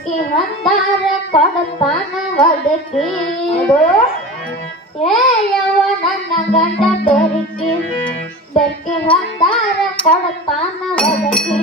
ಬೆರ್ಕಿ ಹಂದಾರ ಕೊಡತಾನ ಒದಕಿ ಏ ಯವ್ವ ನನ್ನ ಗಂಡ ಬೆರ್ಕಿ ಬೆರ್ಕಿ ಹಂದಾರ ಕೊಡತಾನ ಒದಕಿ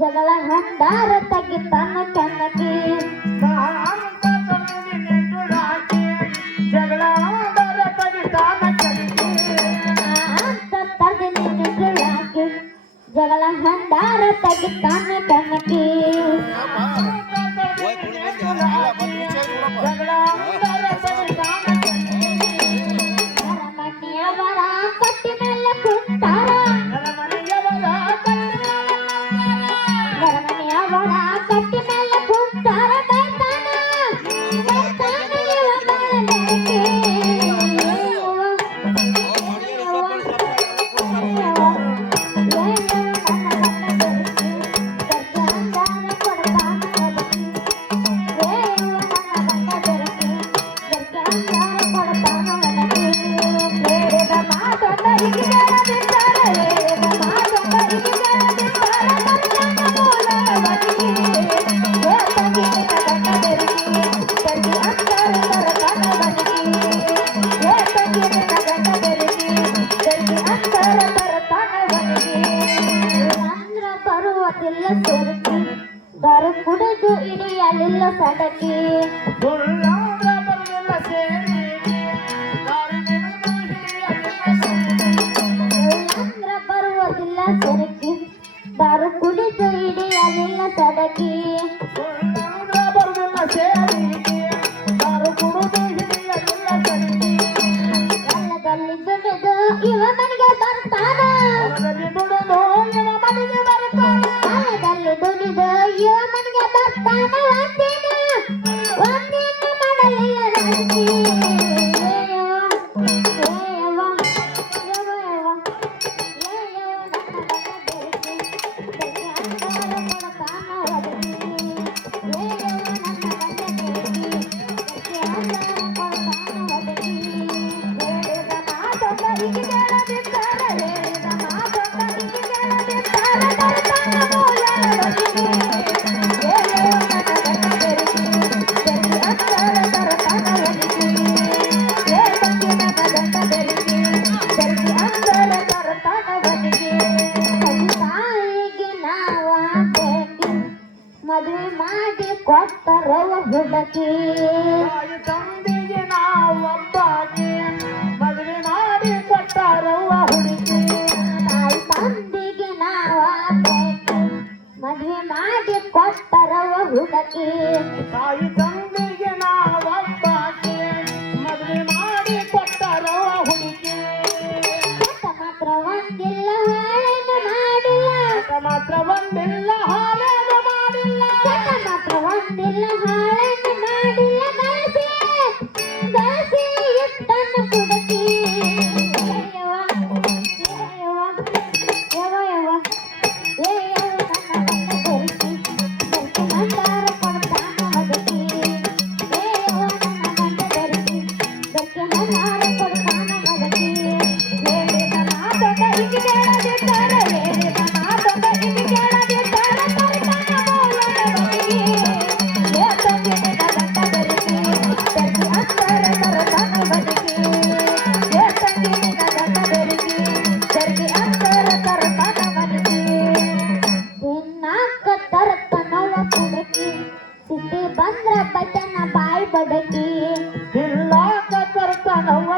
ಜಗಳ ಹಂದಾರ ತಗಿತಾನ ಕೆನ್ನಕಿ ಜಗಳ ಹಂದಾರ ತಗಿತಾನ ಕೆನ್ನಕಿ ಜಗಳ ಹಂದಾರ ತಗಿತಾನ ಕೆನ್ನಕಿ ಜಗಳ ಹಂದಾರ ತಗಿತಾನ ಮನೆಯವರ ಕಟ್ಟಿ ಮೇಲೆ ಕುಂತಾರ ಕಟ್ಟಿ ಮೇಲೆ ಕುಂತಾರ ಬೈತಾನ ದಾರು ಕುಡಿದು ಇಡಿಯಲಿಲ್ಲ ಸಡಕಿ ಬರುವುದಿಲ್ಲ ಸರಕಿ ದಾರು ಕುಡಿದು ಇಡಿಯಲಿಲ್ಲ ಸಡಕಿ ಹೊಲದಲ್ಲಿ ದುಡಿದು ಇವ ಮನೆಗೆ ಬರ್ತಾನ ಹೊಲದಲ್ಲಿ ದುಡಿದು ಇವ ಮನೆಗೆ ಬರ್ತಾನ ಒಂದಿನ ಮಾಡಲಿಲ್ಲ ರಾಜಕೀಯ ಮದುವೆ ಮಾಡಿ ಕೊಟ್ಟರವ ಹುಡುಕಿ ತಂದೆಗೆ ನಾವೊಬ್ಬಾಗಿ ಮದುವೆ ಮಾಡಿ ಕೊಟ್ಟರವ ಹುಡುಕಿ ತಾಯಿ ತಂದೆಗೆ ನಾವಬೇಕು ಮದುವೆ ಮಾಡಿ ಕೊಟ್ಟರವ ಹುಡುಕಿ ತಾಯಿ ತಂದೆಗೆ ನಾವೊಬ್ಬಾಗಿ ಮದುವೆ ಮಾಡಿ ಕೊಟ್ಟರವ ಹುಡುಕಿ ಮಾತ್ರ ಒಂದಿಲ್ಲ ಹಾಳೇನು ಮಾಡಿಲ್ಲ ಮಾತ್ರ ಒಂದಿಲ್ಲ ಹಾಳೇನು ಮಾಡಿಲ್ಲ ಮಾತ್ರ ಒಂದಿಲ್ಲ ಹಾಳೇನು ಮಾಡಿಲ್ಲ ಗಳಿಸಿ ಇಟ್ಟನ್ನು ಕುಡಕಿ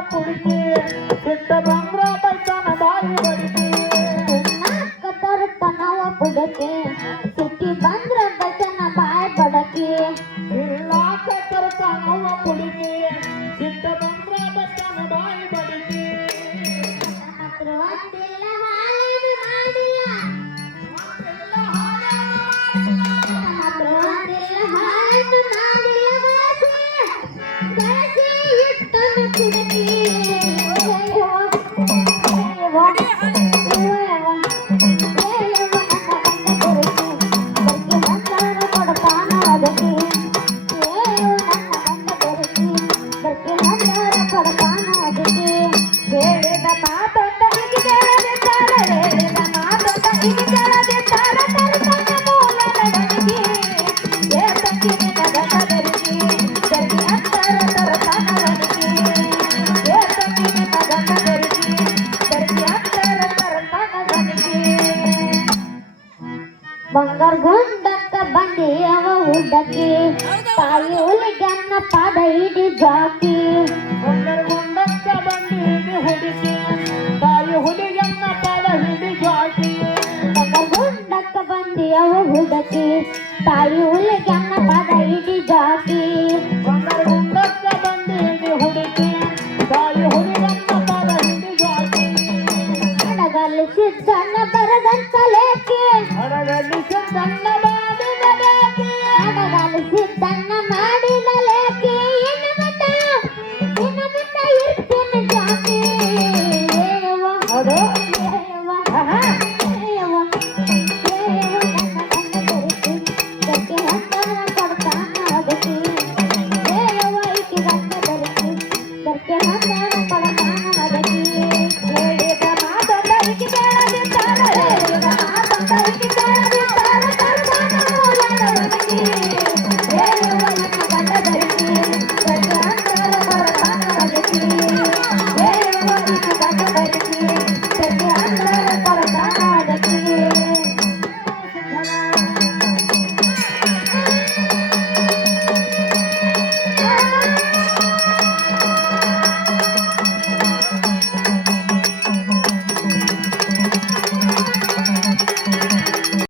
ಪುಡುಕಿ ಸಿಟ್ಟ ಬಂದ್ರ ಬೈತಾನ ಬಾಯಿ ಬಡಿಕೆ ನಾಕ ತರ್ತಾನವ ಪುಡಕೆ ಸಿಟ್ಟಿ ಬಂದ್ರ ಬಚನ ಬಾಯ್ ಬಡಕಿ ಇಲ್ಲಾಕ ತರ್ತಾನವ ಪುಡುಕಿ ಸಿಟ್ಟ ಬಂದ್ರ ಬೈತಾನ ಬಾಯಿ ಬಡಿಕೆ ಹತ್ರ ಒಂದಿಲ್ಲ ಹಾಲೇನು ಮಾಡಿಲ್ಲ ಹತ್ರ ಒಂದಿಲ್ಲ ಹಾಲೇನು ಮಾಡಿಲ್ಲ ಗಾಸಿ ಇಟ್ಟನು ಕುಡಕಿ ಹೇಳಿದ ಮಾತೊಂದ ಕೇಳದಿದ್ದಾರ ಹೇಳಿದ ಮಾತೊಂದ ಕೇಳದಿದ್ದಾರ ತರ್ತಾನ ಮೂಲದವನಿಗೆ ಏತಕ್ಕೆ ನಿನಗದರಿಗೆ ಸರಿ ಅಂತರ ತರ್ತಾನವನಿಗೆ ಏತಕ್ಕೆ ನಿನಗದರಿಗೆ ಸರಿ ಅಂತರ ತರ್ತಾನವನಿಗೆ ಬಂಗಾರ ಗುಂಡಕ್ಕ ಬಂದಿಯವ ಹುಡ್ಡಕ್ಕೆ ತಾಯಿ ಹುಲಿಗನ್ನ ಪಾದ ಹಿಡಿ ಜಾಕಿ ಗುಂಡಕ್ಕ ಬಂದಿದೆ ಹುಡುಕಿ ತಾಯಿ ಹುಲಿಯನ್ನ ಪಾದ ಹಿಡಿ ಜಾಕಿ ಬಂಗಾರ ಗುಂಡಕ್ಕ ಬಂದಿಯವ ಹುಡ್ಡಕ್ಕೆ ತಾಯಿ ಹುಲಿಗನ್ನ ಪಾದ ಹಿಡಿ ಜಾಕಿ ಬಂಗಾರ ಗುಂಡಕ್ಕ ಬಂದಿದೆ ಹುಡುಕಿ ತಾಯಿ ಹುಲಿಯನ್ನ ಪಾದ ಹಿಡಿ ಜಾಕಿ ಹಡಗಲ್ಲಿ ಸಿದ್ದಣ್ಣ ಬರದಂತ ಲೇಖಿ ಹಡಗಲ್ಲಿ ಸಿದ್ದಣ್ಣ ಮಾಡಿದ ಲೇಖಿ ಹಡಗಲ್ಲಿ ಸಿದ್ದಣ್ಣ ಮಾಡಿದ ಲೇಖಿ ಇನ್ನು ಮುಂದೆ ಇರ್ತೀನಿ ಜಾತಿ ಏಯವ್ವ ಅದು ಏಯವ್ವ ಏಯವ್ವ ಏಯವ್ವ ನನ್ನ ಬೆರೆಸಿ ಗಟ್ಟಿ ಹತ್ತನ ಕೊಡ್ತಾನ ಅದಕ್ಕೆ ಏಯವ್ವ ಈಕೆ ಗಂಡ ಬೆರೆಸಿ ಗಟ್ಟಿ ಹತ್ತನ ಕೊಡ್ತಾನ ಅದಕ್ಕೆ